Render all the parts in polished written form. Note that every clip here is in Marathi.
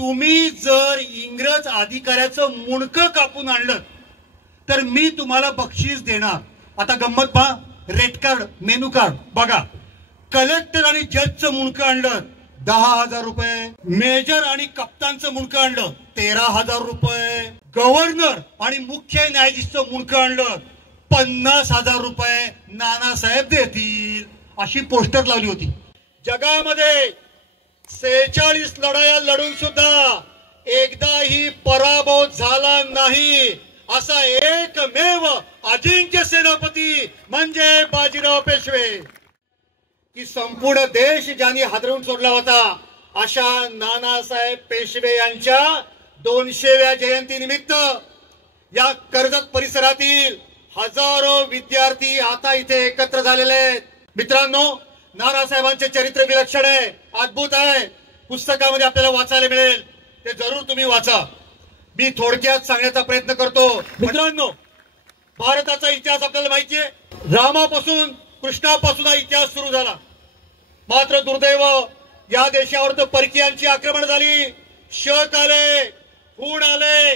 तुम्ही जर इंग्रज अधिकाऱ्याचं मुंडकं कापून आणलं तर मी तुम्हाला बक्षीस देणार. आता गंमत पहा, रेड कार्ड मेनू कार्ड बघा. कलेक्टर आणि जजचं मुंडकं आणलं 10,000 रुपये, मेजर आणि कप्तानचं मुंडकं आणलं 13,000 रुपये, गव्हर्नर आणि मुख्य न्यायाधीशचं मुंडकं आणलं 50,000 रुपये नानासाहेब देतील, अशी पोस्टर लावली होती. जगामध्ये 46 लढाया लढून सुद्धा एकदाही पराभव झाला नाही असा एकमेव अजिंक्य सेनापती म्हणजे बाजीराव पेशवे. की संपूर्ण देश ज्यांनी हादरवून सोडला होता अशा नानासाहेब पेशवे यांच्या 200व्या जयंती निमित्त या कर्जत परिसरातील हजारो विद्यार्थी आता इथे एकत्र झालेले आहेत. मित्रांनो, नानासाहेबांचे चरित्र विलक्षण आहे, अद्भुत आहे. पुस्तकामध्ये आपल्याला वाचायला मिळेल, ते जरूर तुम्ही वाचा. मी थोडक्यात सांगण्याचा प्रयत्न करतो. मित्रांनो, भारताचा इतिहास आपल्याला माहिती आहे. रामापासून कृष्णापासून हा इतिहास सुरू झाला. मात्र दुर्दैव या देशावर तर परकीयांची आक्रमण झाली. शक आले, हूण आले,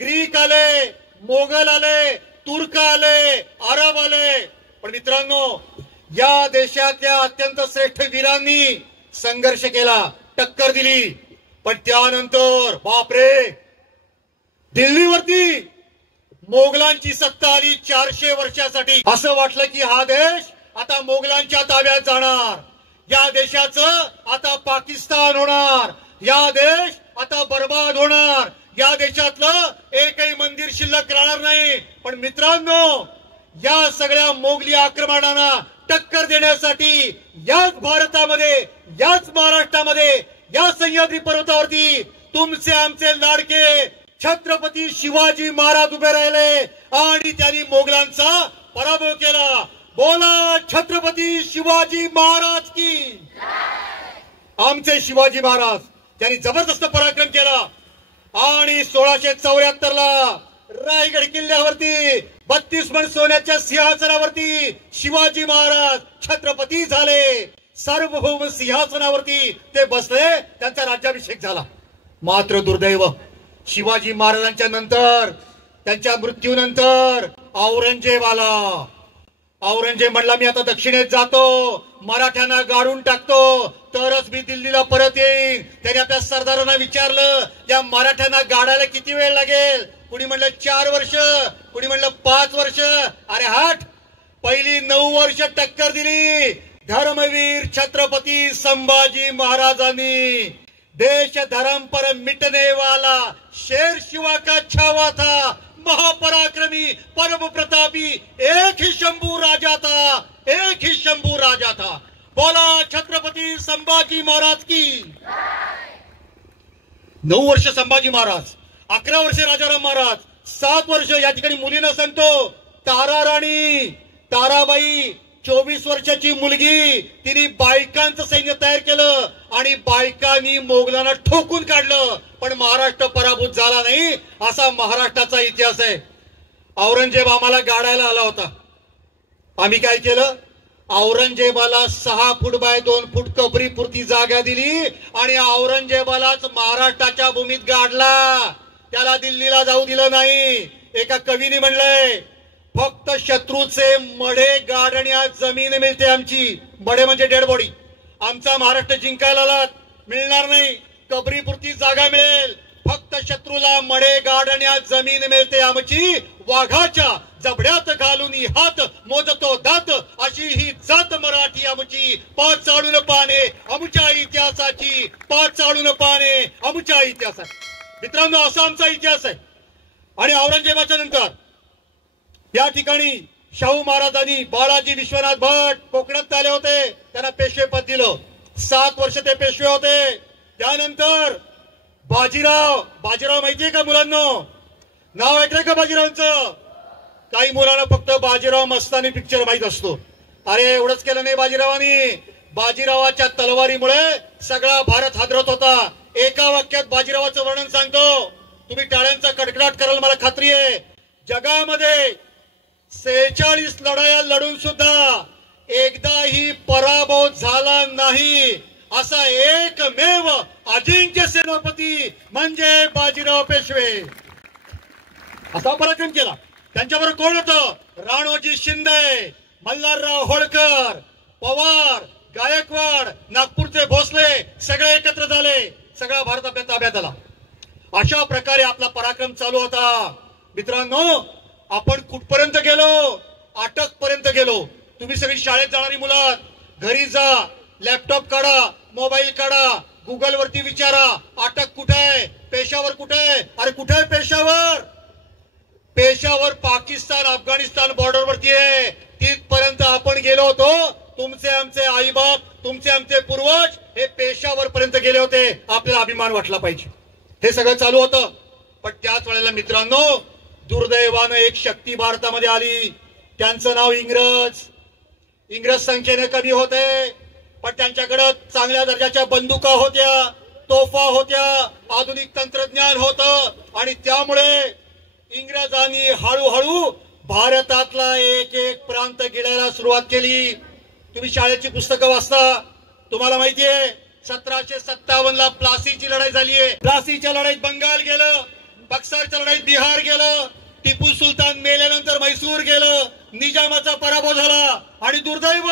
ग्रीक आले, मोगल आले, तुर्क आले, अरब आले. पण मित्रांनो, या देशातल्या अत्यंत श्रेष्ठ वीरांनी संघर्ष केला, टक्कर दिली. पण त्यानंतर बापरे, दिल्लीवरती मोगलांची सत्ता आली 400 वर्षासाठी. असं वाटलं की हा देश आता मोगलांच्या ताब्यात जाणार, या देशाचं आता पाकिस्तान होणार, या देश आता बर्बाद होणार, या देशातलं एकही मंदिर शिल्लक राहणार नाही. पण मित्रांनो, या सगळ्या मोगली आक्रमणांना टक्कर देण्यासाठी याच भारतामध्ये, याच महाराष्ट्रामध्ये, या सह्याद्री पर्वतावरती तुमचे आमचे लाडके छत्रपती शिवाजी महाराज उभे राहिले आणि त्यांनी मोगलांचा पराभव केला. बोला छत्रपती शिवाजी महाराज की. आमचे शिवाजी महाराज त्यांनी जबरदस्त पराक्रम केला आणि 1674 ला रायगड किल्ल्यावरती 32 मण सोन्याच्या सिंहासनावरती शिवाजी महाराज छत्रपती झाले. सार्वभौम सिंहासनावरती ते बसले, त्यांचा राज्याभिषेक झाला. मात्र दुर्दैव, शिवाजी महाराजांच्या नंतर, त्यांच्या मृत्यूनंतर औरंगजेब आला. औरंगजेब म्हणला, मी आता दक्षिणेत जातो, मराठ्यांना गाडून टाकतो, तरच मी दिल्लीला परत येईन. त्याने आपल्या सरदारांना विचारलं, या मराठ्यांना गाडायला किती वेळ लागेल? कुणी म्हणलं 4 वर्ष, कुणी म्हणलं 5 वर्ष. अरे हट, पहिली 9 वर्ष टक्कर दिली धर्मवीर छत्रपती संभाजी महाराजांनी. देश धर्म पर मिटने वाला शेर शिवा का छावा था, महापराक्रमी परम प्रतापी एक ही शंभू राजा था, एक ही शंभू राजा था. बोला छत्रपती संभाजी महाराज की. 9 वर्ष संभाजी महाराज, 11 वर्ष राजाराम महाराज, 7 वर्ष या ठिकाणी मुलींना सांगतो तारा राणी, ताराबाई 24 वर्षाची मुलगी, तिने बायकांचं सैन्य तयार केलं आणि बायकांनी मोगलांना ठोकून काढलं. पण महाराष्ट्र पराभूत झाला नाही, असा महाराष्ट्राचा इतिहास आहे. औरंगजेब आम्हाला गाडायला आला होता. आम्ही काय केलं? औरंगजेबाला 6 फूट बाय 2 फूट कबरी पुरती जागा दिली आणि औरंगजेबालाच महाराष्ट्राच्या भूमीत गाडला. त्याला दिल्लीला जाऊ दिलं नाही. एका कवीने म्हणलंय, फक्त शत्रूचे मढे गाडण्यात जमीन मिळते आमची. मढे म्हणजे डेड बॉडी. आमचा महाराष्ट्र जिंकायला मिळणार नाही, कबरीपुरती जागा मिळेल. फक्त शत्रूला मढे गाडण्यात जमीन मिळते आमची. वाघाच्या जबड्यात घालून हात मोजतो दात, अशी ही जात मराठी आमची. 5 चाळून पाने आमच्या इतिहासाची, 5 चाळून पाने आमच्या इतिहासाची. मित्रांनो, असा आमचा इतिहास आहे. आणि औरंगजेबाच्या नंतर या ठिकाणी शाहू महाराजांनी, बाळाजी विश्वनाथ भट कोकणात आले होते, त्यांना पेशवे पद दिलं. 7 वर्ष ते पेशवे होते. त्यानंतर बाजीराव माहितीये का मुलांनो? नाव ऐकलंय का बाजीरावांचं? काही मुलांना फक्त बाजीराव मस्तानी पिक्चर माहित असतो. अरे एवढंच केलं नाही बाजीरावांनी. बाजीरावाच्या तलवारीमुळे सगळा भारत हादरत होता. एका वाक्यात बाजीरावाचं वर्णन सांगतो, तुम्ही टाळ्यांचा कडकडाट कराल मला खात्री आहे. जगामध्ये 46 लढाया लढून सुद्धा एकदाही पराभव झाला नाही असा एकमेव अजिंक्य सेनापती म्हणजे बाजीराव पेशवे. असा पराक्रम केला. त्यांच्याबरोबर कोण होतं? राणोजी शिंदे, मल्हारराव होळकर, पवार, गायकवाड, नागपूरचे भोसले सगळे एकत्र झाले. सगळा भारत आपल्या ताब्यात आला. अशा प्रकारे आपला पराक्रम चालू होता. मित्रांनो, आपण कुठपर्यंत गेलो? अटक पर्यंत गेलो. तुम्ही सगळी शाळेत जाणारी मुलं घरी जा, लॅपटॉप काढा, मोबाईल काढा, गुगल वरती विचारा अटक कुठे आहे, पेशावर कुठे आहे. अरे कुठे आहे पेशावर? पेशावर पाकिस्तान अफगाणिस्तान बॉर्डर वरती आहे. तिथपर्यंत आपण गेलो होतो. तुमचे आमचे आई बाप, तुमचे आमचे पूर्वज हे पेशावर पर्यंत गेले होते. आपल्याला अभिमान वाटला पाहिजे. हे सगळं चालू होतं. पण त्याच वेळेला मित्रांनो, दुर्दैवानं एक शक्ती भारतामध्ये आली. त्यांचं नाव इंग्रज. इंग्रज संख्येने कमी होते, पण त्यांच्याकडे चांगल्या दर्जाच्या बंदुका होत्या, तोफा होत्या, आधुनिक तंत्रज्ञान होतं. आणि त्यामुळे इंग्रजांनी हळूहळू भारतातला एक एक प्रांत गिळायला सुरुवात केली. तुम्ही शाळेची पुस्तकं वाचता, तुम्हाला माहितीये 1757 ला प्लासीची लढाई झालीये. प्लासीच्या लढाईत बंगाल गेलं, बक्सरच्या लढाईत बिहार गेलं, टिपू सुलतान मेल्यानंतर म्हैसूर गेलं, निजामाचा पराभव झाला. आणि दुर्दैव,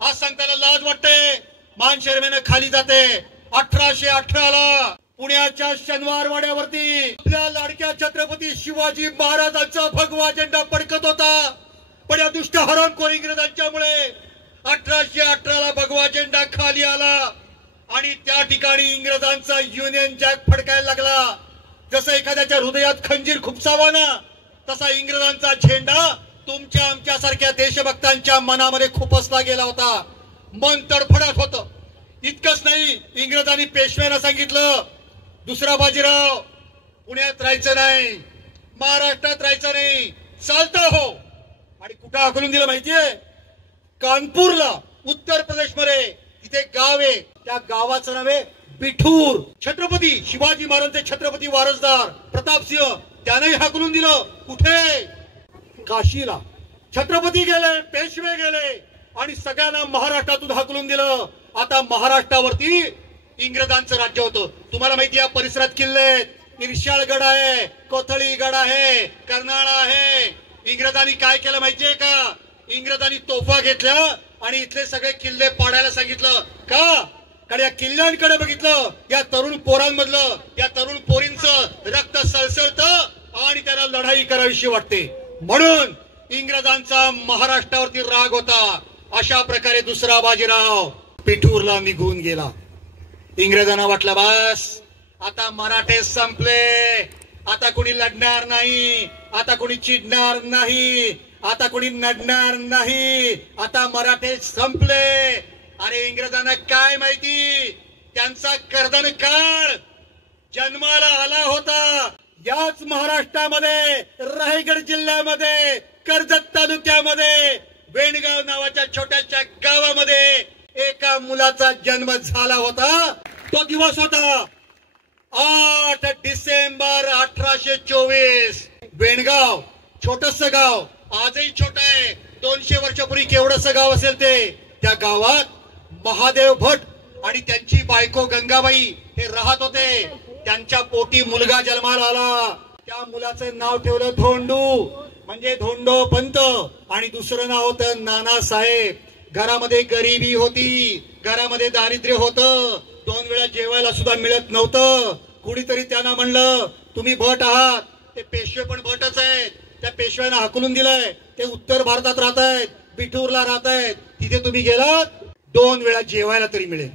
आज सांगताना लाज वाटते, मान शर्मेनं खाली जाते. 1818 ला पुण्याच्या शनिवार वाड्यावरती आपल्या लाडक्या छत्रपती शिवाजी महाराजांचा भगवा झेंडा फडकत होता. पण या दुष्ट हरामखोर इंग्रजांच्यामुळे 1818 ला भगवा झेंडा खाली आला आणि त्या ठिकाणी इंग्रजांचा युनियन जॅक फडकायला लागला. जसं एखाद्याच्या हृदयात खंजीर खुपसावा ना, तसा इंग्रजांचा झेंडा तुमच्या आमच्या सारख्या देशभक्तांच्या मनामध्ये खुपसला गेला होता. मन तडफडत होतं. इतकंच नाही, इंग्रजांनी पेशव्यांना सांगितलं, दुसरा बाजीराव, पुण्यात राहायचं नाही, महाराष्ट्रात राहायचं नाही, चालतं हो. आणि कुठं हाकलून दिलं माहितीये? कानपूरला, उत्तर प्रदेश मध्ये. तिथे गाव आहे, त्या गावाचं नाव आहे बिठूर. छत्रपती शिवाजी महाराजांचे छत्रपती वारसदार प्रतापसिंह त्यानेही हाकलून दिलं. कुठे? काशीला. छत्रपती गेले, पेशवे गेले आणि सगळ्यांना महाराष्ट्रातून हाकलून दिलं. आता महाराष्ट्रावरती इंग्रजांचं राज्य होतं. तुम्हाला माहिती आहे, परिसरात किल्ले आहेत. इर्शाळगड आहे, कोथळीगड आहे, कर्नाळा आहे. इंग्रजांनी काय केलं माहितीये का? इंग्रजांनी तोफा घेतल्या आणि इथले सगळे किल्ले पाडायला सांगितलं. का? कारण या किल्ल्यांकडे बघितलं, या तरुण पोरांमधलं, या तरुण पोरींचं रक्त सळसळतं आणि त्यांना लढाई करावीशी वाटते. म्हणून इंग्रजांचा महाराष्ट्रावरती राग होता. अशा प्रकारे दुसरा बाजीराव पिठूरला निघून गेला. इंग्रजांना वाटलं, बस आता मराठे संपले, आता कोणी लढणार नाही, आता कोणी चिडणार नाही, आता कोणी नडणार नाही, आता मराठे संपले. अरे इंग्रजांना काय माहिती, त्यांचा कर्दन काळ जन्माला आला होता याच महाराष्ट्रामध्ये, रायगड जिल्ह्यामध्ये, कर्जत तालुक्यामध्ये, वेणगाव नावाच्या छोट्याशा गावामध्ये एका मुलाचा जन्म झाला होता. तो दिवस होता 8 डिसेंबर 1824. वेणगाव छोटस गाव, आजही छोट आहे. 200 वर्षापूर्वी केवढंसं गाव असेल ते. त्या गावात महादेव भट आणि त्यांची बायको गंगाबाई हे राहत होते. त्यांच्या पोटी मुलगा जन्माला आला. त्या मुलाचं नाव ठेवलं धोंडू, म्हणजे धोंडो पंत. आणि दुसरं नाव होतं नानासाहेब. घरामध्ये गरिबी होती, घरामध्ये दारिद्र्य होतं. 2 वेळा जेवायला सुद्धा मिळत नव्हतं. कुणीतरी त्यांना म्हणलं, तुम्ही भट आहात, ते पेशवे पण भटच आहेत. त्या पेशव्यांना हाकलून दिलंय, ते उत्तर भारतात राहत आहेत, बिठूरला राहत आहेत. तिथे तुम्ही गेलात, 2 वेळा जेवायला तरी मिळेल,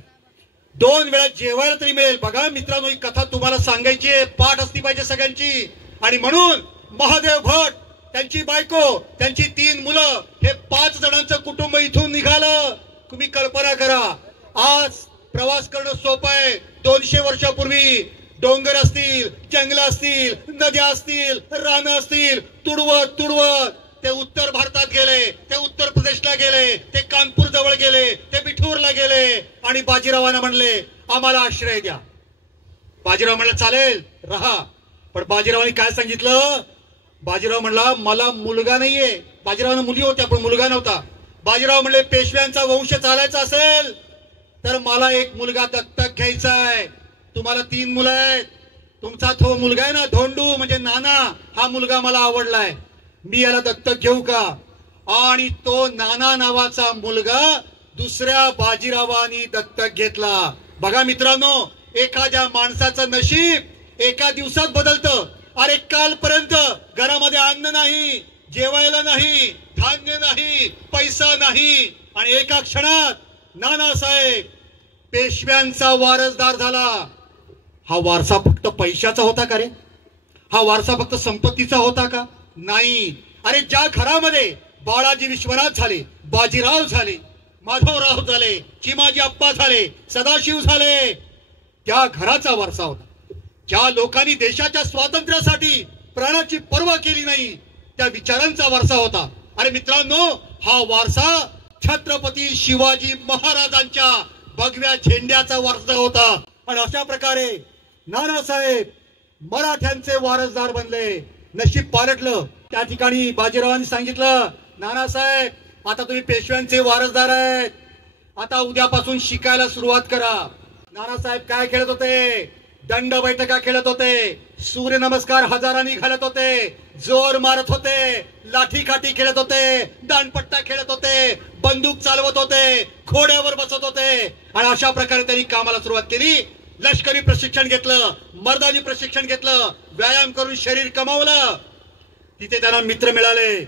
2 वेळा जेवायला तरी मिळेल. बघा मित्रांनो, ही कथा तुम्हाला सांगायची आहे, पाठ असली पाहिजे सगळ्यांची. आणि म्हणून महादेव भट, त्यांची बायको, त्यांची 3 मुलं, हे 5 जणांचं कुटुंब इथून निघालं. तुम्ही कल्पना करा, आज प्रवास करणं सोपं आहे. 200 वर्षापूर्वी डोंगर असतील, जंगल असतील, नद्या असतील, रानं असतील, तुडवत तुडवत ते उत्तर भारतात गेले, ते उत्तर प्रदेशला गेले, ते कानपूर जवळ गेले, ते बिठूरला गेले आणि बाजीरावांना म्हणले, आम्हाला आश्रय द्या. बाजीराव म्हणला, चालेल राहा. पण बाजीरावांनी काय सांगितलं? बाजीराव म्हणला, मला मुलगा नाहीये. बाजीरावांना मुली होत्या पण मुलगा नव्हता. बाजीराव म्हणले, पेशव्यांचा वंश चालायचा असेल तर मला एक मुलगा दत्तक घ्यायचा आहे. तुम्हाला 3 मुलं आहेत. तुमचा तो मुलगा आहे ना धोंडू म्हणजे नाना, हा मुलगा मला आवडलाय, मी याला दत्तक घेऊ का? आणि तो नाना नावाचा मुलगा दुसऱ्या बाजीरावानी दत्तक घेतला. बघा मित्रांनो, एखाद्या माणसाचं नशीब एका दिवसात बदलतं. अरे कालपर्यंत घरामध्ये अन्न नाही, जेवायला नाही, धान्य नाही, पैसा नाही, आणि एका क्षणात नानासाहेब पेशव्यांचा वारसदार झाला. हा वारसा फक्त पैशाचा होता का रे? हा वारसा फक्त संपत्तीचा होता का? नाही. अरे ज्या घरामध्ये बाळाजी विश्वनाथ झाले, बाजीराव झाले, माधवराव झाले, चिमाजी अप्पा झाले, सदाशिव झाले, त्या घराचा वारसा होता. ज्या लोकांनी देशाच्या स्वातंत्र्यासाठी प्राणाची पर्वा केली नाही, त्या विचारांचा वारसा होता. अरे मित्रांनो, हा वारसा छत्रपती शिवाजी महाराजांच्या भगव्या झेंड्याचा वारसा होता. आणि अशा प्रकारे नानासाहेब मराठ्यांचे वारसदार बनले. नशीब पालटलं. त्या ठिकाणी बाजीरावांनी सांगितलं, नानासाहेब आता तुम्ही पेशव्यांचे वारसदार आहेत, आता उद्यापासून शिकायला सुरुवात करा. नानासाहेब काय खेळत होते? दंड बैठका खेळत होते, सूर्यनमस्कार हजारांनी घालत होते, जोर मारत होते, लाठी काठी खेळत होते, दांडपट्टा खेळत होते, बंदूक चालवत होते, घोड्यावर बसत होते. आणि अशा प्रकारे त्यांनी कामाला सुरुवात केली. लष्करी प्रशिक्षण घेतलं, मर्दानी प्रशिक्षण घेतलं, व्यायाम करून शरीर कमावलं. तिथे त्यांना मित्र मिळाले.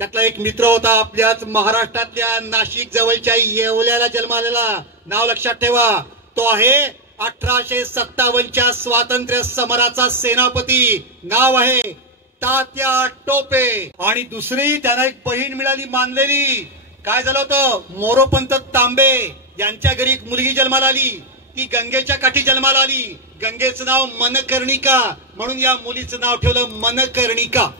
त्यातला एक मित्र होता आपल्याच महाराष्ट्रातल्या नाशिक जवळच्या येवल्याला जन्मालेला. नाव लक्षात ठेवा, तो आहे 1857च्या स्वातंत्र्य समराचा सेनापती. नाव आहे तात्या टोपे. आणि दुसरी त्यांना एक बहीण मिळाली मानलेली. काय झालं होतं? मोरोपंत तांबे यांच्या घरी एक मुलगी जन्माला आली. ती गंगेच्या काठी जन्माला आली. गंगेचं नाव मनकर्णिका, म्हणून या मुलीचं नाव ठेवलं मनकर्णिका.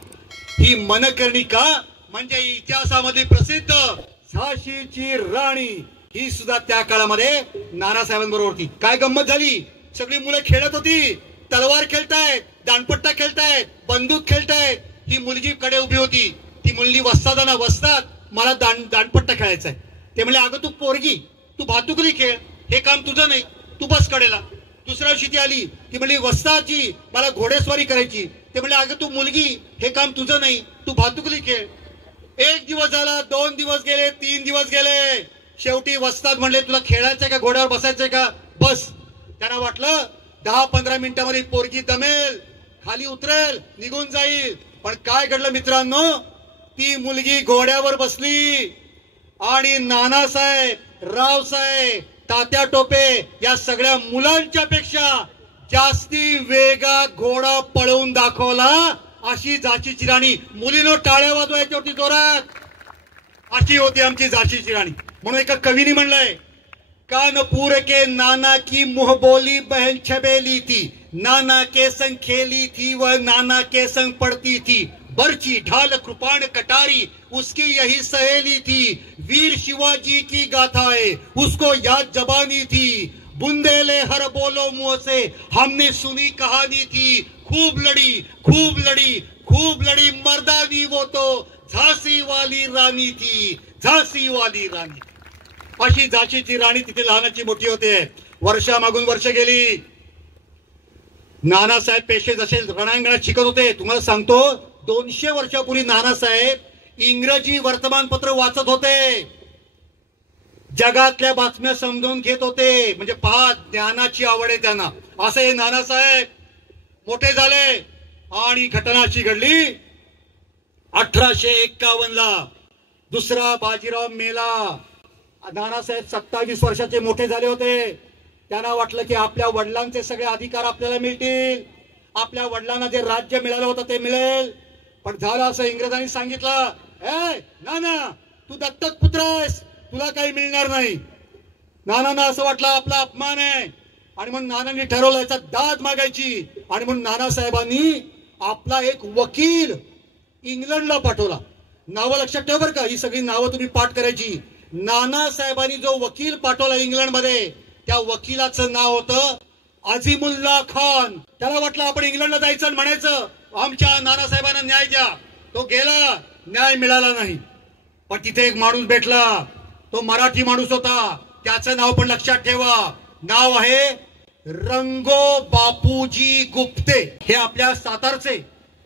ही मनकर्णिका म्हणजे इतिहासामध्ये प्रसिद्ध झाशीची राणी. ही सुद्धा त्या काळामध्ये नानासाहेबांबरोबर होती. काय गंमत झाली, सगळी मुलं खेळत होती, तलवार खेळतायत, दांडपट्टा खेळतायत, बंदूक खेळतायत. ही मुलगी कडे उभी होती. ती मुलगी वस्तादाना, वस्तात मला दांडपट्टा खेळायचा आहे. ते म्हणले, अगं तू पोरगी, तू भातुकली खेळ, हे काम तुझं नाही, तू बस कडेला. दुसऱ्या दिवशी ती आली, ती म्हणली वस्ताची मला घोडेस्वारी करायची. ते म्हणले, अगं तू मुलगी, हे काम तुझं नाही, तू भातुकली खेळ. 1 दिवस झाला, 2 दिवस गेले, 3 दिवस गेले. शेवटी वस्ताद म्हणले, तुला खेळायचंय का, घोड्यावर बसायचंय का, बस. त्यांना वाटलं 10-15 मिनिटांमध्ये पोरगी दमेल, खाली उतरेल, निघून जाईल. पण काय घडलं मित्रांनो, ती मुलगी घोड्यावर बसली आणि नानासाहेब, रावसाहेब, तात्या टोपे या सगळ्या मुलांच्या पेक्षा जास्ती वेगात घोडा पळवून दाखवला. अशी झाशीची राणी. मुलीनो टाळ्या वाजवायच्या होती जोरात. अशी होती आमची झाशीची राणी. म्हणून एका कवीने म्हणलंय, कानपूर के नाना की मुह बोली बहन छबेली थी, नाना के संग खेली थी वह नाना के संग पढ़ती थी, बर्ची ढाल कृपाण कटारी उसकी यही सहेली थी, वीर शिवाजी की गाथाएं उसको याद जबानी थी, बुंदेले हर बोलो मुंह से हमने सुनी कहानी थी, खूब लड़ी खूब लड़ी खूब लड़ी मर्दानी वो तो झांसी वाली रानी थी, झांसी वाली रानी. अशी झाशीची राणी तिथे लहानाची मोठी होते. वर्षामागून वर्ष गेली. नानासाहेब पेशवे जसे रणांगणात शिकत होते, तुम्हाला सांगतो 200 वर्षापूर्वी नानासाहेब इंग्रजी वर्तमानपत्र वाचत होते, जगातल्या बातम्या समजून घेत होते. म्हणजे पहा, ज्ञानाची आवड आहे त्यांना. असे नानासाहेब मोठे झाले. आणि घटना अशी घडली, 1851ला दुसरा बाजीराव मेला. नानासाहेब 27 वर्षाचे मोठे झाले होते. त्यांना वाटलं की आपल्या वडिलांचे सगळे अधिकार आपल्याला मिळतील, आपल्या वडिलांना जे राज्य मिळालं होतं ते मिळेल. पण झालं असं, इंग्रजांनी सांगितलं, ए नाना तू दत्तक पुत्र आहेस, तुला काही मिळणार नाही. नानांना असं वाटलं आपला अपमान आहे, आणि म्हणून नानांनी ठरवलं याचा दाद मागायची. आणि म्हणून नानासाहेबांनी आपला एक वकील इंग्लंडला पाठवला. नावं लक्षात ठेवा बरं का, ही सगळी नावं तुम्ही पाठ करायची. नानासाहेबांनी जो वकील पाठवला इंग्लंडमध्ये, त्या वकिलाचं नाव होतं अझीमुल्ला खान. त्याला वाटलं आपण इंग्लंडला जायचं आणि म्हणायचं आमच्या नानासाहेबांना न्याय द्या. तो गेला, न्याय मिळाला नाही. पण तिथे एक माणूस भेटला. तो मराठी माणूस होता. त्याचं नाव पण लक्षात ठेवा. नाव आहे रंगो बापूजी गुप्ते. हे आपल्या सातारचे.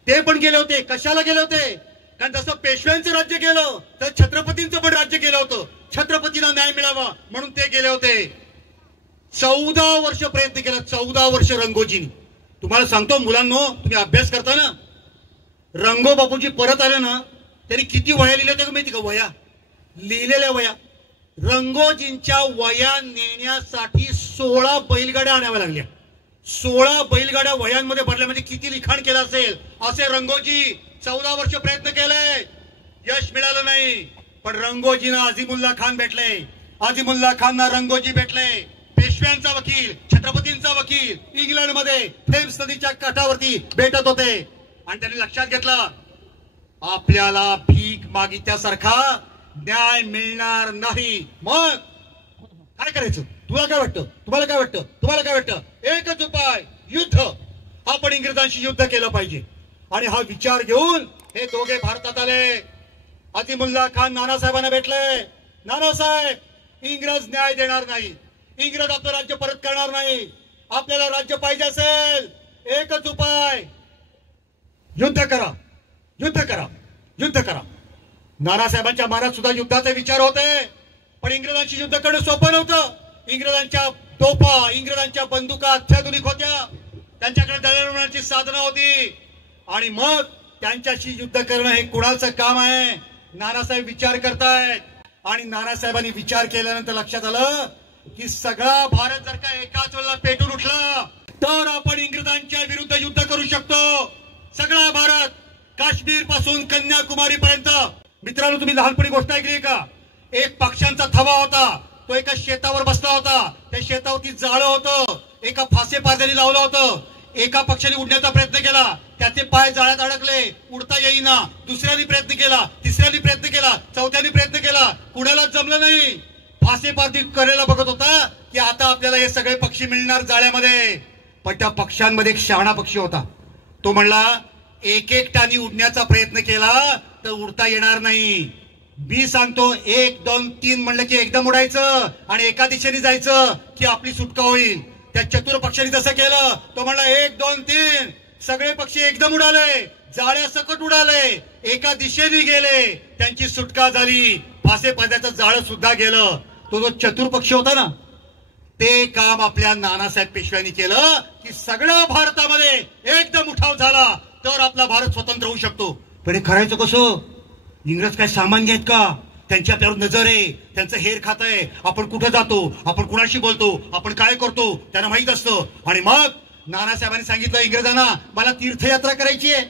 ते पण गेले होते. कशाला गेले होते? कारण जसं पेशव्यांचं राज्य गेलं तर छत्रपतींचं पण राज्य गेलं होतं. छत्रपतींना न्याय मिळावा म्हणून ते गेले होते. 14 वर्ष प्रयत्न केला. 14 वर्ष रंगोजींनी. तुम्हाला सांगतो मुलांनो, तुम्ही अभ्यास करता ना, रंगो बापूजी परत आले ना, त्यांनी किती वया लिहिल्या होत्या माहिती का? वया लिहिलेल्या वया. रंगोजींच्या वया नेण्यासाठी 16 बैलगाड्या आणाव्या लागल्या. 16 बैलगाड्या वयांमध्ये भरल्या. म्हणजे किती लिखाण केलं असेल. असे रंगोजी 14 वर्ष प्रयत्न केले, यश मिळालं नाही. पण रंगोजींना अझीमुल्ला खान भेटले. अझीमुल्ला खानना रंगोजी भेटले. पेशव्यांचा वकील, छत्रपतींचा वकील इंग्लंडमध्ये थेम्स नदीच्या काठावरती भेटत होते. आणि त्यांनी लक्षात घेतलं आपल्याला भीक मागितल्यासारखा न्याय मिळणार नाही. मग काय करायचं? तुला काय वाटतं? तुम्हाला काय वाटतं? तुम्हाला काय वाटतं? एकच उपाय, युद्ध. आपण इंग्रजांशी युद्ध केलं पाहिजे. आणि हा विचार घेऊन हे दोघे भारतात आले. अझीमुल्ला खान नानासाहेबांना भेटले. नानासाहेब, इंग्रज न्याय देणार नाही. इंग्रज आपलं राज्य परत करणार नाही. आपल्याला राज्य पाहिजे असेल, एकच उपाय, युद्ध करा, युद्ध करा, युद्ध करा. नानासाहेबांच्या मनात सुद्धा युद्धाचे विचार होते. पण इंग्रजांशी युद्ध करणं सोपं नव्हतं. इंग्रजांच्या तोफा, इंग्रजांच्या बंदुका अत्याधुनिक होत्या. त्यांच्याकडे दळणवळणाची साधनं होती. आणि मग त्यांच्याशी युद्ध करणं हे कुणाचं काम आहे? नानासाहेब विचार करतायत. आणि नानासाहेबांनी विचार केल्यानंतर लक्षात आलं की सगळा भारत जर का एकाच वेळेला पेटून उठला तर आपण इंग्रजांच्या विरुद्ध युद्ध करू शकतो. सगळा भारत, काश्मीर पासून कन्याकुमारी पर्यंत. मित्रांनो, तुम्ही लहानपणी गोष्ट ऐकली का? एक पक्ष्यांचा थवा होता. तो एका शेतावर बसला होता. त्या शेतावरती जाळं होतं. एका फासे पारध्याने लावलं होतं. एका पक्षाने उडण्याचा प्रयत्न केला. त्याचे पाय जाळ्यात अडकले, उडता येईना. दुसऱ्याने प्रयत्न केला, तिसऱ्याने प्रयत्न केला, चौथ्याने प्रयत्न केला, कुणालाच जमलं नाही. फासे पारधी करायला बघत होता की आता आपल्याला हे सगळे पक्षी मिळणार जाळ्यामध्ये. पण त्या पक्ष्यांमध्ये एक शहाणा पक्षी होता. तो म्हणला एक एकट्याने उडण्याचा प्रयत्न केला तर उडता येणार नाही. मी सांगतो 1 2 3 म्हणलं की एकदम उडायचं आणि एका दिशेने जायचं की आपली सुटका होईल. त्या चतुर पक्षाने तसं केलं. तो म्हणला 1 2 3. सगळे पक्षी एकदम उडाले, जाळ्या सकट उडाले, एका दिशेने गेले, त्यांची सुटका झाली. फासे पारध्याचं जाळं सुद्धा गेलं. तो जो चतुर पक्षी होता ना, ते काम आपल्या नानासाहेब पेशव्यांनी केलं की सगळ्या भारतामध्ये एकदम उठाव झाला तर आपला भारत स्वतंत्र होऊ शकतो. पण हे करायचं कसं? इंग्रज काय सामान्य आहेत का? त्यांची आपल्यावर नजर आहे, त्यांचं हेर खात आहे. आपण कुठे जातो, आपण कुणाशी बोलतो, आपण काय करतो त्यांना माहित असतं. आणि मग नानासाहेबांनी सांगितलं इंग्रजांना, मला तीर्थयात्रा करायची आहे,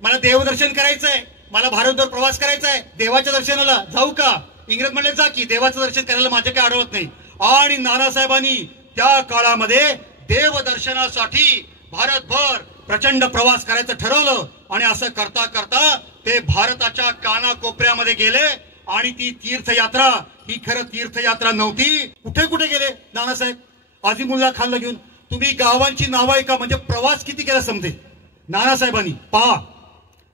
मला देवदर्शन करायचंय, मला भारतभर प्रवास करायचा आहे, देवाच्या दर्शनाला जाऊ का? इंग्रज म्हणले जा की, देवाचं दर्शन करायला माझे काही अडवत नाही. आणि नानासाहेबांनी त्या काळामध्ये देवदर्शनासाठी भारतभर प्रचंड प्रवास करायचं ठरवलं. आणि असं करता करता ते भारताच्या कानाकोपऱ्यामध्ये गेले. आणि ती तीर्थयात्रा ही खरं तीर्थयात्रा नव्हती. कुठे कुठे गेले नानासाहेब? अझीमुल्ला खानला घेऊन. तुम्ही गावांची नावं ऐका म्हणजे प्रवास किती केला समजेल. नानासाहेबांनी पहा,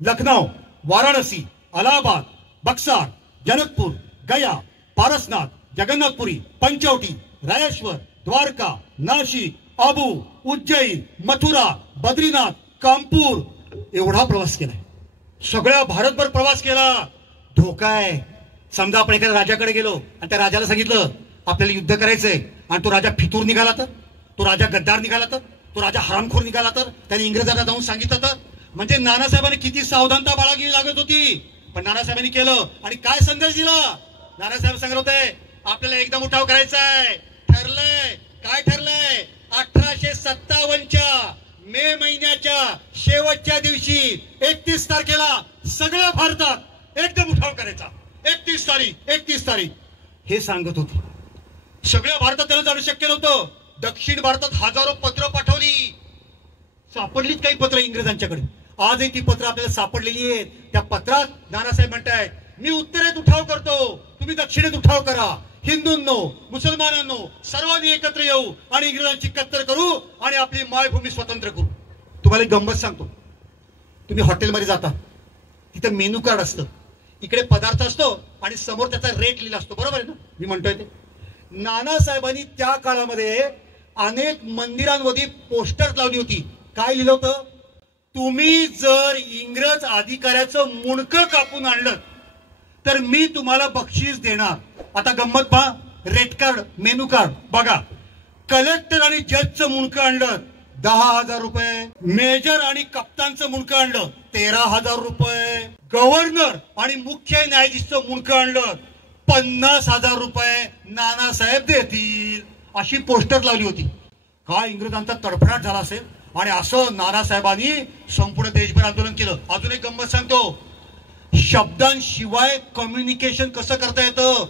लखनौ, वाराणसी, अलाहाबाद, बक्सार, जनकपूर, गया, पारसनाथ, जगन्नाथपुरी, पंचवटी, रायेश्वर, द्वारका, नाशिक, अबू, उज्जैन, मथुरा, बद्रीनाथ, कानपूर, एवढा प्रवास केलाय. सगळ्या भारतभर प्रवास केला. धोका आहे. समजा आपण एखाद्या राजाकडे गेलो आणि त्या राजाला सांगितलं आपल्याला युद्ध करायचंय आणि तो राजा फितूर निघाला तर, तो राजा गद्दार निघाला तर, तो राजा हरामखोर निघाला तर, त्याने इंग्रजांना जाऊन सांगितलं तर. म्हणजे नानासाहेबांनी किती सावधानता बाळगली लागत होती. पण नानासाहेबांनी केलं. आणि काय संदेश दिला? नानासाहेब सांगत होते आपल्याला एकदम उठाव करायचा आहे. ठरलंय. काय ठरलंय? 1857च्या मे महिन्याच्या शेवटच्या दिवशी 31 तारखेला सगळ्या भारतात एकदम उठाव करायचा. 31 तारीख हे सांगत होते. सगळ्या भारतात त्याला जाणं शक्य नव्हतं. दक्षिण भारतात हजारो पत्र पाठवली. सापडलीच काही पत्र इंग्रजांच्याकडे. आजही ती पत्र आपल्याला सापडलेली आहेत. त्या पत्रात नानासाहेब म्हणतायत मी उत्तरेत उठाव करतो, तुम्ही दक्षिणेत उठाव करा. हिंदूंनो, मुसलमानांनो, सर्वांनी एकत्र येऊ आणि इंग्रजांची कत्तर करू आणि आपली मायभूमी स्वतंत्र करू. तुम्हाला एक गंमत सांगतो. तुम्ही हॉटेलमध्ये जाता, तिथं मेनू कार्ड असतं. इकडे पदार्थ असतो आणि समोर त्याचा रेट लिहिला असतो. बरोबर आहे ना? मी म्हणतोय ते नानासाहेबांनी त्या काळामध्ये अनेक मंदिरांमध्ये पोस्टर लावली होती. काय लिहिलं होतं? तुम्ही जर इंग्रज अधिकाऱ्याचं मुंडकं कापून आणलं तर मी तुम्हाला बक्षीस देणार. आता गंमत पहा, रेड कार्ड मेनू कार्ड बघा. कलेक्टर आणि जजचं मुंडकं आणलं 10,000 रुपये, मेजर आणि कप्तानचं मुंडकं आणलं 13,000 रुपये, गव्हर्नर आणि मुख्य न्यायाधीशचं मुंडकं आणलं 50,000 रुपये नानासाहेब देतील, अशी पोस्टर लावली होती. काय इंग्रजांचा तडफडाट झाला असेल. आणि असं नानासाहेबांनी संपूर्ण देशभर आंदोलन केलं. अजून एक गंमत सांगतो, शब्दांशिवाय कम्युनिकेशन कसं करता येतं.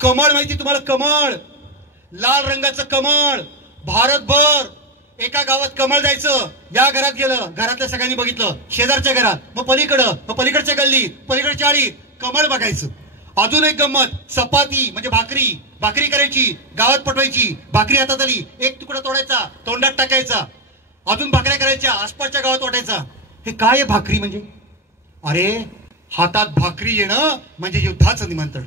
कमळ माहिती तुम्हाला? कमळ, लाल रंगाचं कमळ. भारतभर एका गावात कमळ जायचं. या घरात गेलं, घरातल्या सगळ्यांनी बघितलं, शेजारच्या घरात, मग पलीकडं, मग पलीकडच्या गल्लीत, पलीकडच्या आळीत कमळ बघायचं. अजून एक गंमत, चपाती म्हणजे भाकरी, भाकरी करायची, गावात पटवायची, भाकरी हातात आली, एक तुकडा तोडायचा, तोंडात टाकायचा, अजून भाकऱ्या करायच्या, आसपासच्या गावात वाटायचा. हे काय आहे भाकरी म्हणजे? अरे हातात भाकरी येणं म्हणजे युद्धाचं निमंत्रण,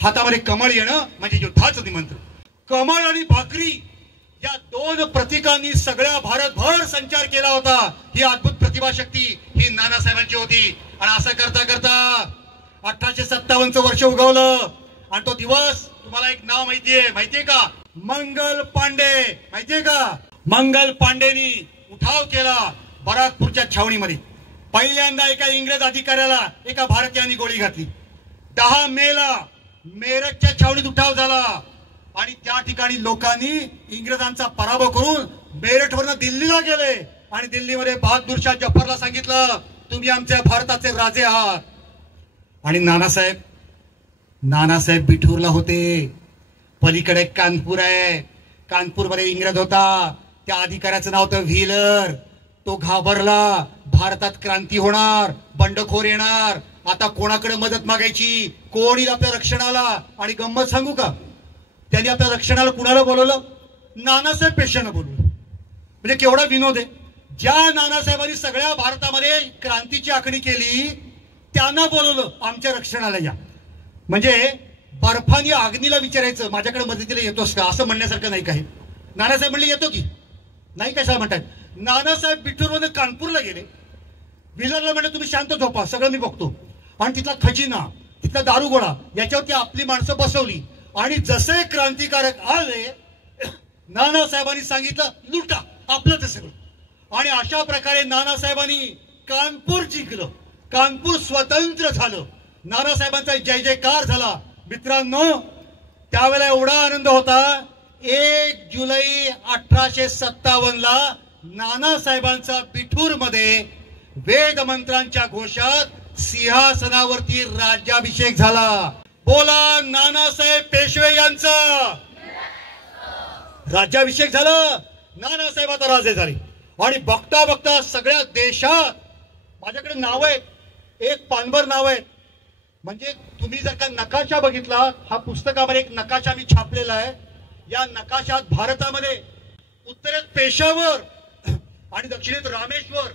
हातामध्ये कमळ येणं म्हणजे युद्धाचं निमंत्रण. कमळ आणि भाकरी या दोन प्रतीकांनी सगळ्या भारतभर संचार केला होता. ही अद्भुत प्रतिभाशक्ती ही नानासाहेबांची होती. आणि असं करता करता 1857चं वर्ष उगवलं. आणि तो दिवस तुम्हाला एक नाव माहितीये का? मंगल पांडे. माहितीये का? मंगल पांडेनी उठाव केला बराकपूरच्या छावणीमध्ये. पहिल्यांदा एका इंग्रज अधिकाऱ्याला एका भारतीयांनी गोळी घातली. 10 मेला मेरठच्या छावणीत उठाव झाला आणि त्या ठिकाणी लोकांनी इंग्रजांचा पराभव करून मेरठवरनं दिल्लीला गेले आणि दिल्लीमध्ये बहादूर शाह जफरला सांगितलं, तुम्ही आमच्या भारताचे राजे आहात. आणि नानासाहेब बिठूरला होते. पलीकडे कानपूर आहे, कानपूरमध्ये इंग्रज होता. त्या अधिकाऱ्याचं नाव होतं व्हीलर. तो घाबरला, भारतात क्रांती होणार, बंडखोर येणार, आता कोणाकडे मदत मागायची, कोण येईल आपल्या रक्षणाला. आणि गंमत सांगू का, त्यांनी आपल्या रक्षणाला कुणाला बोलवलं? नानासाहेब पेशानं बोलवलं. म्हणजे केवढा विनोद आहे. ज्या नानासाहेबांनी सगळ्या भारतामध्ये क्रांतीची आखणी केली त्यांना बोलवलं आमच्या रक्षणाला या. म्हणजे बर्फानी अग्नीला विचारायचं माझ्याकडे मदतीला येतोस का, असं म्हणण्यासारखं नाही. काही नानासाहेब म्हणले येतो की नाही, कशाला म्हणतात. नानासाहेब बिठूरवरून कानपूरला गेले. व्हीलरला म्हणले तुम्ही शांत झोपा, सगळं मी बघतो. आणि तिथला खजिना, तिथला दारुगोळा याच्यावरती आपली माणसं बसवली. आणि जसे क्रांतिकारक आले नानासाहेबांनी सांगितलं लुटा आपलं ते सगळं. आणि अशा प्रकारे नानासाहेबांनी कानपूर जिंकलं, कानपूर स्वतंत्र झालं, नानासाहेबांचा जय जयकार झाला. मित्रांनो त्यावेळेला एवढा आनंद होता. 1 जुलै 1857ला नानासाहेबांचा बिठूर मध्ये वेद मंत्रांच्या घोषात सिंहासनावरती राज्याभिषेक झाला. बोला नानासाहेब पेशवे यांचा राज्याभिषेक झाला. नानासाहेब आता राजे झाले. आणि बघता बघता सगळ्या देशात माझ्याकडे नाव आहेत, एक पानभर नाव आहेत. म्हणजे तुम्ही जर का नकाशा बघितला, हा पुस्तकामध्ये एक नकाशा मी छापलेला आहे. या नकाशात भारतामध्ये उत्तरेत पेशावर आणि दक्षिणेत रामेश्वर,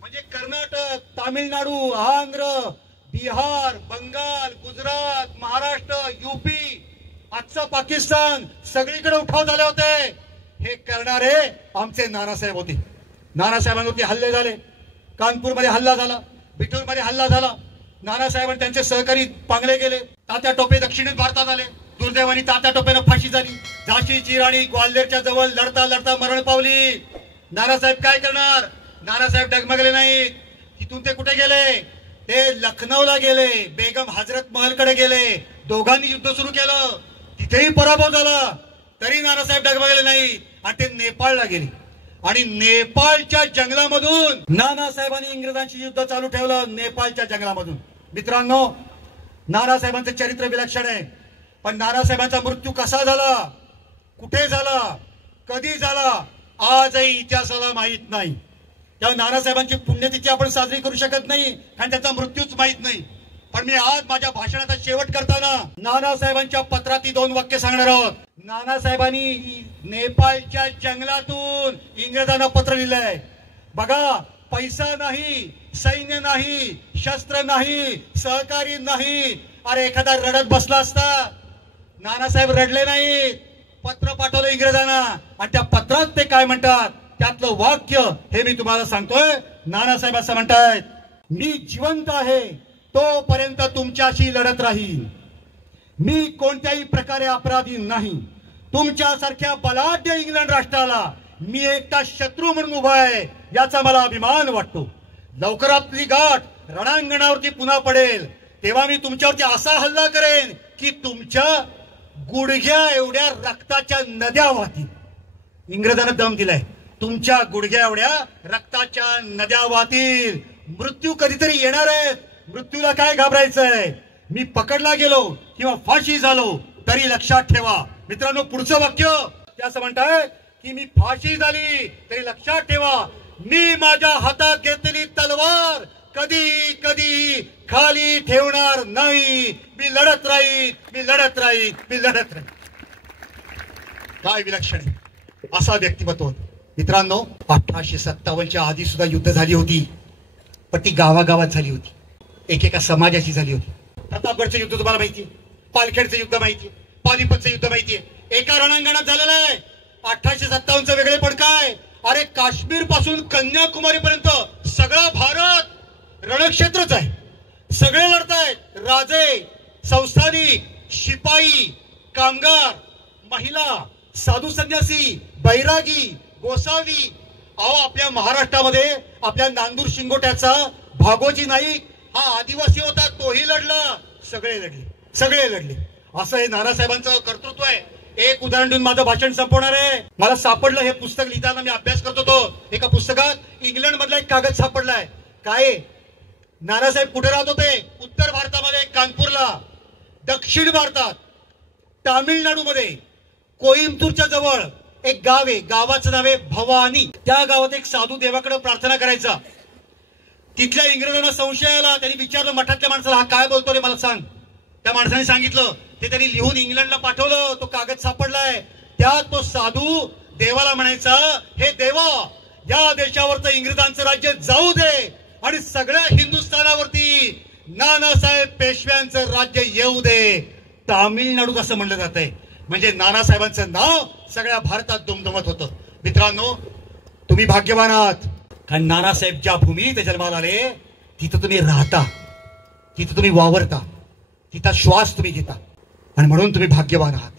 म्हणजे कर्नाटक, तामिळनाडू, आंध्र, बिहार, बंगाल, गुजरात, महाराष्ट्र, यूपी, आजचा पाकिस्तान, सगळीकडे उठाव झाले होते. हे करणारे आमचे नानासाहेब होते. नानासाहेबांवरती हल्ले झाले. कानपूरमध्ये हल्ला झाला, बिठूरमध्ये हल्ला झाला. नानासाहेब आणि त्यांचे सहकारी पांगले गेले. तात्या टोपे दक्षिणेत भारतात आले. दुर्दैवाने तात्या टोपेनं फाशी झाली. झाशीची राणी ग्वाल्हेरच्या जवळ लढता लढता मरण पावली. नानासाहेब काय करणार? नानासाहेब डगमगले नाहीत. तिथून ते कुठे गेले? ते लखनौला गेले, बेगम हजरत महलकडे गेले. दोघांनी युद्ध सुरू केलं, तिथेही पराभव झाला. तरी नानासाहेब डगमगले नाहीत आणि ते नेपाळला गेले. आणि नेपाळच्या जंगलामधून नानासाहेबांनी इंग्रजांशी युद्ध चालू ठेवलं. नेपाळच्या जंगलामधून. मित्रांनो नानासाहेबांचं चरित्र विलक्षण आहे. पण नानासाहेबांचा मृत्यू कसा झाला, कुठे झाला, कधी झाला, आजही इतिहासाला माहित नाही. तेव्हा नानासाहेबांची पुण्यतिथी आपण साजरी करू शकत नाही कारण त्यांचा मृत्यूच माहित नाही. पण मी आज माझ्या भाषणाचा शेवट करताना नानासाहेबांच्या पत्राती 2 वाक्य सांगणार आहोत. नानासाहेबांनी नेपाळच्या जंगलातून इंग्रजांना पत्र लिहिलंय. बघा, पैसा नाही, सैन्य नाही, शस्त्र नाही, सहकारी नाही. अरे एखादा रडत बसला असता, नानासाहेब रडले नाहीत, पत्र पाठवलं इंग्रजांना आणि त्या पत्रात ते काय म्हणतात त्यातलं वाक्य हे मी तुम्हाला सांगतोय. नानासाहेब असं म्हणतायत, मी जिवंत आहे तोपर्यंत तुमच्याशी लढत राहीन. मी कोणत्याही प्रकारे अपराधी नाही. तुमच्यासारख्या बलाढ्य इंग्लंड राष्ट्राला मी एकटा शत्रू म्हणून उभा आहे याचा मला अभिमान वाटतो. लवकर आपली गाठ रणांगणावरती पुन्हा पडेल तेव्हा मी तुमच्यावरती असा हल्ला करेन की तुमच्या गुडघ्या एवढ्या रक्ताच्या नद्या वाहतील. इंग्रजांना दम दिलाय, तुमच्या गुडघ्या एवढ्या रक्ताच्या नद्या वाहतील. मृत्यू कधीतरी येणार आहे, मृत्यूला काय घाबरायचंय. मी पकडला गेलो किंवा फाशी झालो तरी लक्षात ठेवा. मित्रांनो, पुढचं वाक्य ते असं म्हणताय की मी फाशी झाली तरी लक्षात ठेवा, मी माझ्या हातात घेतलेली तलवार कधी कधी खाली ठेवणार नाही. मी लढत राहील, मी लढत राहील, मी लढत राहील. काय विलक्षण आहे, असा व्यक्तिमत्व. मित्रांनो, 1857च्या आधी सुद्धा युद्ध झाली होती, पण ती गावागावात झाली होती, एकेका समाजाची झाली होती. प्रतापगडचं युद्ध तुम्हाला माहितीये, पालखेडचं युद्ध माहितीये, पानिपतचं युद्ध माहितीये, एका रणांगणात झालेलं आहे. 1857चं वेगळेपण काय, अरे काश्मीर पासून कन्याकुमारी पर्यंत सगळा भारत रणक्षेत्रच आहे. सगळे लढतायत, राजे, संस्थानिक, शिपाई, कामगार, महिला, साधू संन्यासी, बैरागी, गोसावी. अहो, आपल्या महाराष्ट्रामध्ये आपल्या नांदूर शिंगोट्याचा भागोजी नाईक हा आदिवासी होता, तोही लढला. सगळे लढले, सगळे लढले. असं हे नानासाहेबांचं कर्तृत्व आहे. एक उदाहरण देऊन माझं भाषण संपवणार आहे. मला सापडलं, हे पुस्तक लिहिताना मी अभ्यास करत होतो, एका पुस्तकात इंग्लंड मधला एक कागद सापडलाय. काय, नानासाहेब कुठे राहत होते? उत्तर भारतामध्ये, कानपूरला. दक्षिण भारतात तामिळनाडूमध्ये कोईम्बतूरच्या जवळ एक गाव आहे, गावाचं नाव आहे भवानी. त्या गावात एक साधू देवाकडे प्रार्थना करायचा. तिथल्या इंग्रजांना संशय आला. त्यांनी विचारलं मठातल्या माणसाला, हा काय बोलतो रे मला सांग. त्या माणसाने सांगितलं, ते त्यांनी लिहून इंग्लंडला पाठवलं. तो कागद सापडलाय. त्यात तो साधू देवाला म्हणायचा, हे देवा, या देशावरचं इंग्रजांचं राज्य जाऊ दे आणि सगळ्या हिंदुस्थानावरती नानासाहेब पेशव्यांचं राज्य येऊ दे. तामिळनाडूत असं म्हणलं जात आहे. म्हणजे नानासाहेबांचं नाव सगळ्या भारतात दुमदुमत होतं. मित्रांनो, तुम्ही भाग्यवान आहात, कारण नानासाहेब ज्या भूमीत जन्माला आले तिथं तुम्ही राहता, तिथं तुम्ही वावरता, तिथं श्वास तुम्ही घेता, आणि म्हणून तुम्ही भाग्यवान आहात.